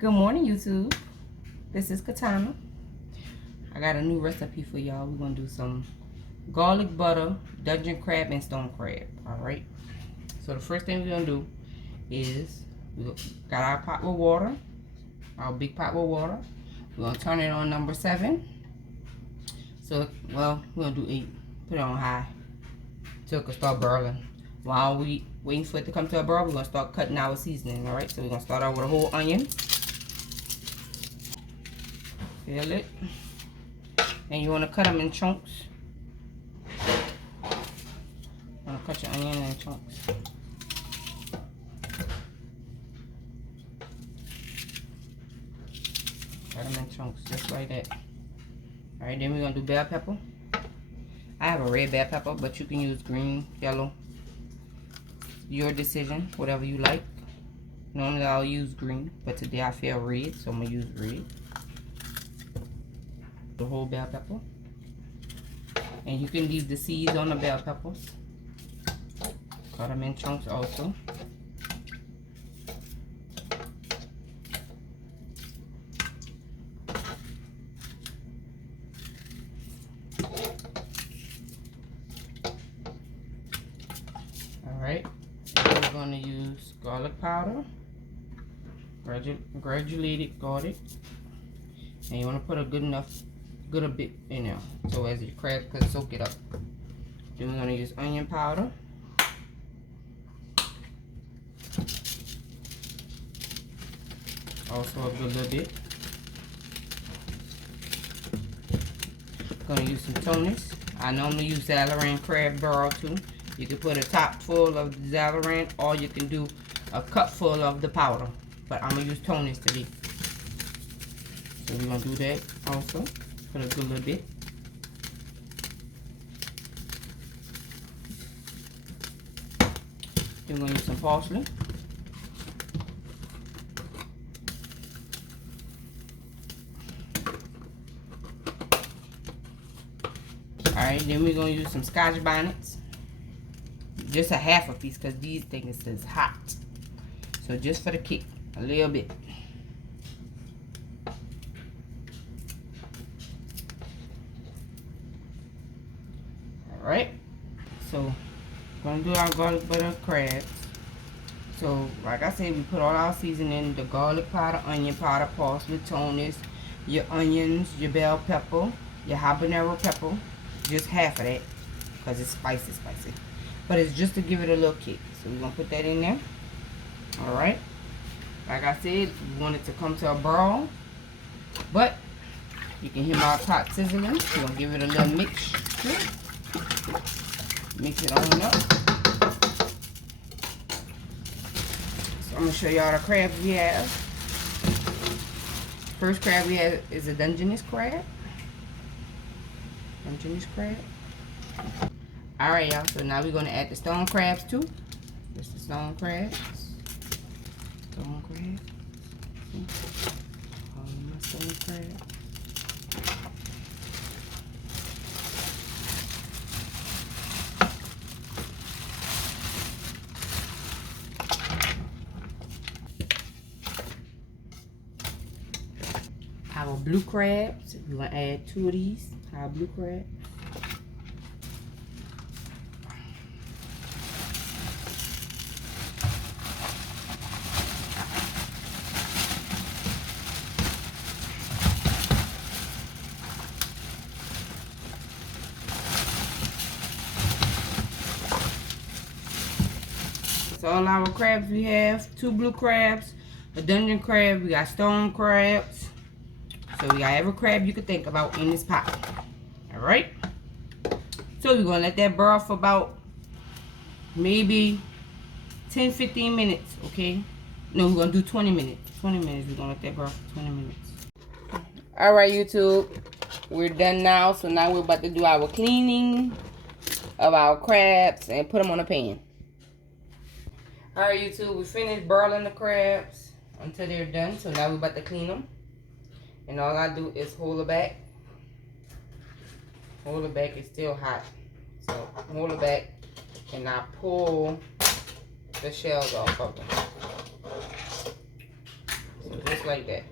Good morning, YouTube. This is Katana. I got a new recipe for y'all. We're going to do some garlic butter, Dungeness crab, and stone crab. Alright? So the first thing we're going to do is we got our pot with water, our big pot with water. We're going to turn it on number 7. So, well, we're going to do 8. Put it on high till it can start boiling. While we waiting for it to come to a boil, we're going to start cutting our seasoning. Alright? So we're going to start out with a whole onion. Feel it. And you want to cut them in chunks. You want to cut your onion in chunks. Cut them in chunks, just like that. Alright, then we're going to do bell pepper. I have a red bell pepper, but you can use green, yellow. Your decision, whatever you like. Normally I'll use green, but today I feel red, so I'm going to use red. The whole bell pepper, and you can leave the seeds on the bell peppers. Cut them in chunks also. Alright, we're going to use garlic powder, granulated garlic, and you want to put a good bit in there so as your crabs can soak it up. Then we're going to use onion powder, also a good little bit. Going to use some Dungeness. I normally use Zalaran crab barrel too. You can put a top full of the Zalaran, or you can do a cup full of the powder, but I'm going to use Dungeness today. So we're going to do that also. Put a good little bit. Then we're going to use some parsley. Alright, then we're going to use some Scotch bonnets. Just a half a piece because these things is hot. So just for the kick, a little bit. Alright, so gonna do our garlic butter crabs. So like I said, we put all our seasoning: the garlic powder, onion powder, parsley, Dungeness, your onions, your bell pepper, your habanero pepper. Just half of that because it's spicy, but it's just to give it a little kick. So we're gonna put that in there. Alright, like I said, we want it to come to a boil, but you can hear my pot sizzling. We're gonna give it a little mix. Mix it on up. So I'm going to show y'all the crabs we have. First crab we have is a Dungeness crab. Alright, y'all. So now we're going to add the stone crabs too. This is the stone crabs. Stone crabs. All of my stone crabs. Our blue crabs, we're going to add 2 of these, our blue crabs. So all our crabs we have, 2 blue crabs, a Dungeness crab, we got stone crabs. So we got every crab you could think about in this pot. Alright? So we're going to let that boil for about maybe 10-15 minutes, okay? No, we're going to do 20 minutes. 20 minutes. We're going to let that boil for 20 minutes. Alright, YouTube. We're done now. So now we're about to do our cleaning of our crabs and put them on a pan. Alright, YouTube. We finished boiling the crabs until they're done. So now we're about to clean them. And all I do is hold it back. Hold it back, it's still hot. So hold it back and I pull the shells off of them. So just just like that.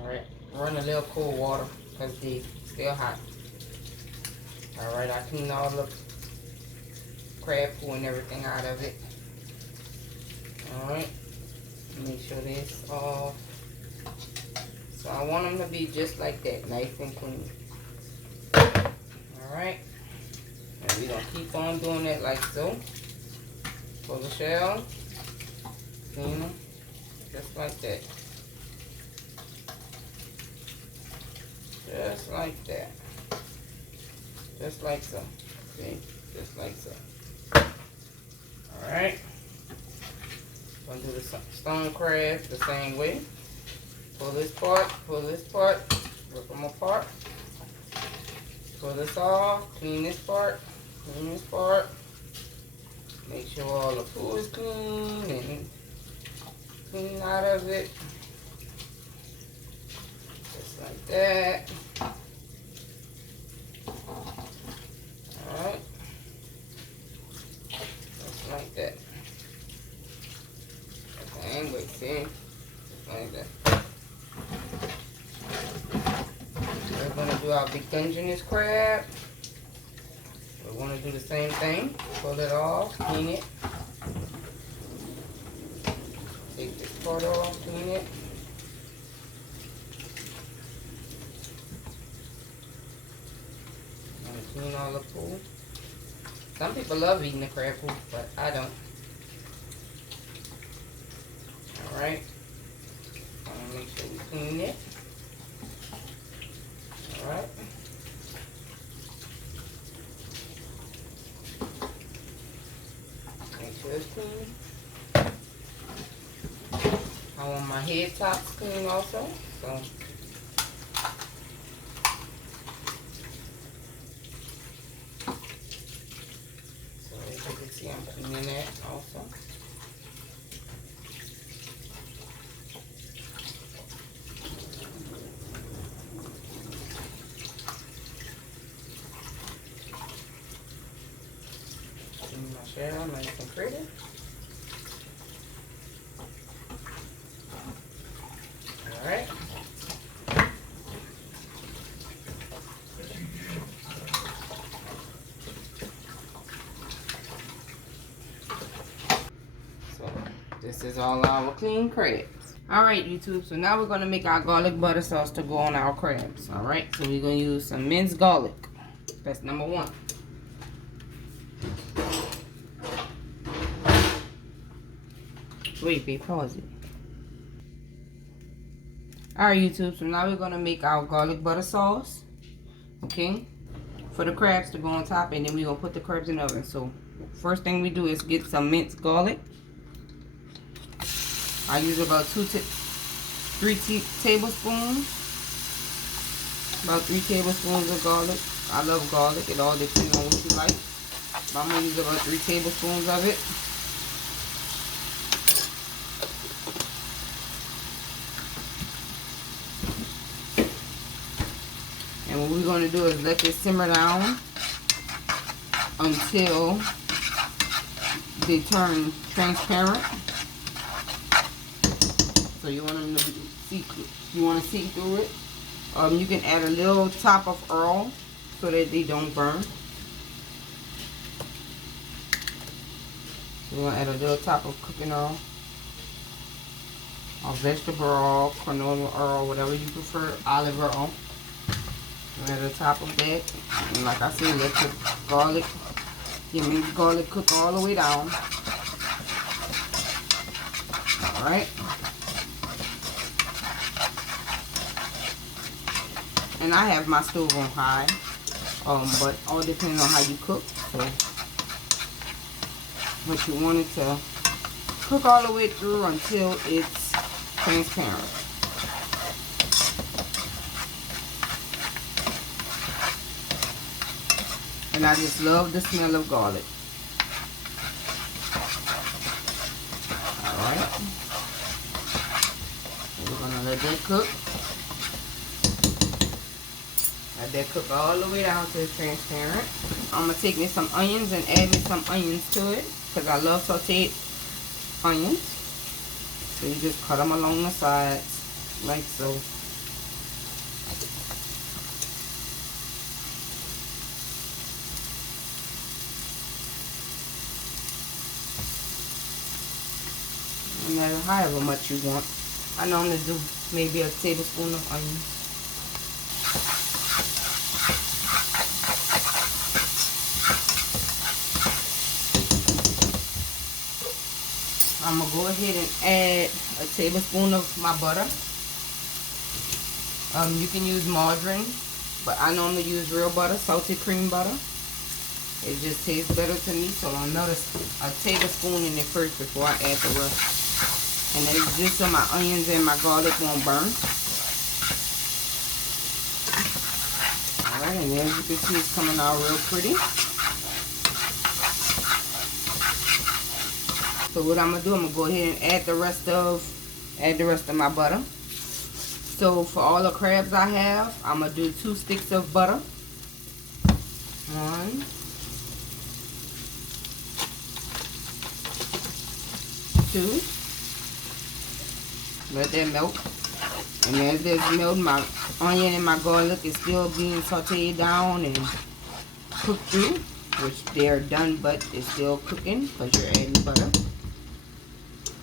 Alright, run a little cold water because they're still hot. Alright, I cleaned all the crab poo and everything out of it. Alright, make sure this off. So I want them to be just like that, nice and clean. Alright, and we're going to keep on doing that like so. Pull the shell, clean them, just like that. Just like that. Just like so. See? Just like so. Alright. Gonna do the stone crabs the same way. Pull this part, rip them apart. Pull this off, clean this part, clean this part. Make sure all the poo is clean and clean out of it. Just like that. Alright. Just like that. Same way, see? Just like that. We're going to do our big Dungeness crab. We're going to do the same thing. Pull it off, clean it. Take this part off, clean it. And clean all the poo. Some people love eating the crab poo, but I don't. Alright. I'm going to make sure we clean it. Alright. Make sure it's clean. I want my head tops clean also. So as you can see, I'm cleaning that also. My shell nice and pretty. Alright. So this is all our clean crabs. Alright, YouTube, so now we're going to make our garlic butter sauce to go on our crabs. Alright, so we're going to use some minced garlic. That's number one. Wait, babe, pause it. Alright, YouTube, so now we're going to make our garlic butter sauce. Okay? For the crabs to go on top, and then we're going to put the crabs in the oven. So, first thing we do is get some minced garlic. I use about 3 tablespoons. About 3 tablespoons of garlic. I love garlic. It all depends on what you like. But I'm going to use about 3 tablespoons of it. And what we're going to do is let this simmer down until they turn transparent. So you want them to see, see through it. You can add a little top of oil so that they don't burn. So we're going to add a little top of cooking oil, or vegetable oil, canola oil, whatever you prefer, olive oil. At the top of that, and like I said, let the garlic, minced garlic cook all the way down. Alright. And I have my stove on high, but all depends on how you cook. So, but you want it to cook all the way through until it's transparent. And I just love the smell of garlic. Alright. We're going to let that cook. Let that cook all the way down to it's transparent. I'm going to take me some onions and add me some onions to it, because I love sauteed onions. So you just cut them along the sides, like so. No matter however much you want. I normally do maybe a tablespoon of onions. I'm going to go ahead and add a tablespoon of my butter. You can use margarine, but I normally use real butter, salted cream butter. It just tastes better to me, so I'll melt a tablespoon in it first before I add the rest. And it's just so my onions and my garlic won't burn. Alright, and as you can see, it's coming out real pretty. So what I'm gonna do, I'm gonna go ahead and add the rest of my butter. So for all the crabs I have, I'm gonna do 2 sticks of butter. 1, 2. Let that melt. And as that's melting, my onion and my garlic is still being sauteed down and cooked through, which they're done, but it's still cooking because you're adding butter.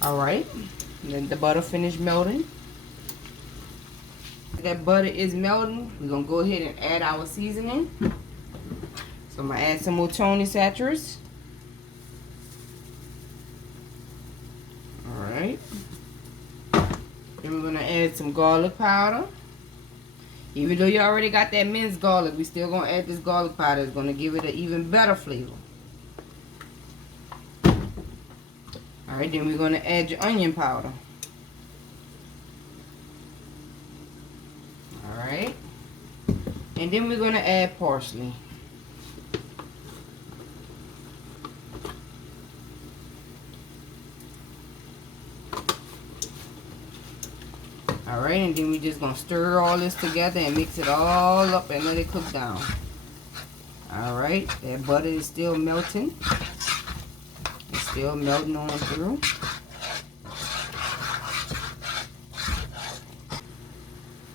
Alright, then the butter finished melting. That butter is melting. We're going to go ahead and add our seasoning. So I'm going to add some more Tony Satchers. Alright. Then we're going to add some garlic powder. Even though you already got that minced garlic, we still going to add this garlic powder. It's going to give it an even better flavor. Alright, then we're going to add your onion powder. Alright. And then we're going to add parsley. Alright, and then we're just going to stir all this together and mix it all up and let it cook down. Alright, that butter is still melting. Still melting on through.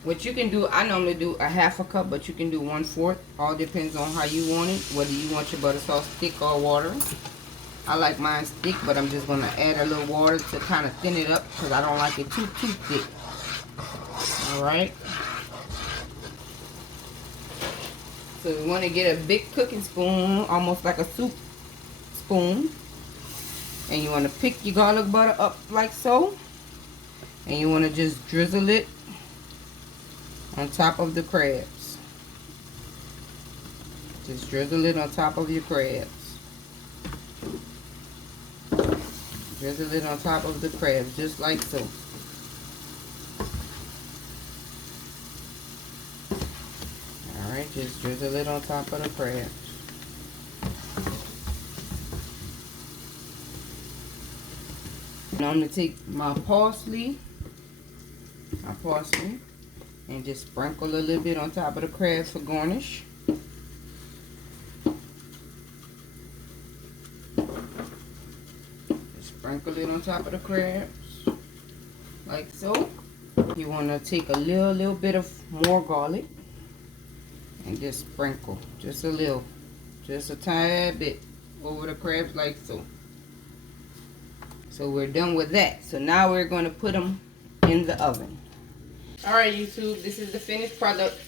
What you can do, I normally do a 1/2 cup, but you can do 1/4. All depends on how you want it, whether you want your butter sauce thick or watery. I like mine thick, but I'm just going to add a little water to kind of thin it up because I don't like it too thick. Alright. So we want to get a big cooking spoon, almost like a soup spoon. And you want to pick your garlic butter up like so. And you want to just drizzle it on top of the crabs. Just drizzle it on top of your crabs. Drizzle it on top of the crabs, just like so. Alright, just drizzle it on top of the crabs. Now I'm going to take my parsley, and just sprinkle a little bit on top of the crabs for garnish. Just sprinkle it on top of the crabs, like so. You want to take a little bit of more garlic, and just sprinkle, just a little, just a tiny bit over the crabs like so. So we're done with that. So now we're going to put them in the oven. Alright YouTube, this is the finished product.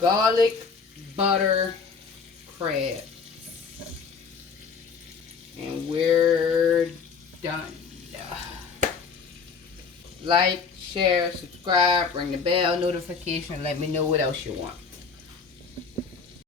Garlic butter crabs. And we're done. Like, share, subscribe, ring the bell notification. Let me know what else you want.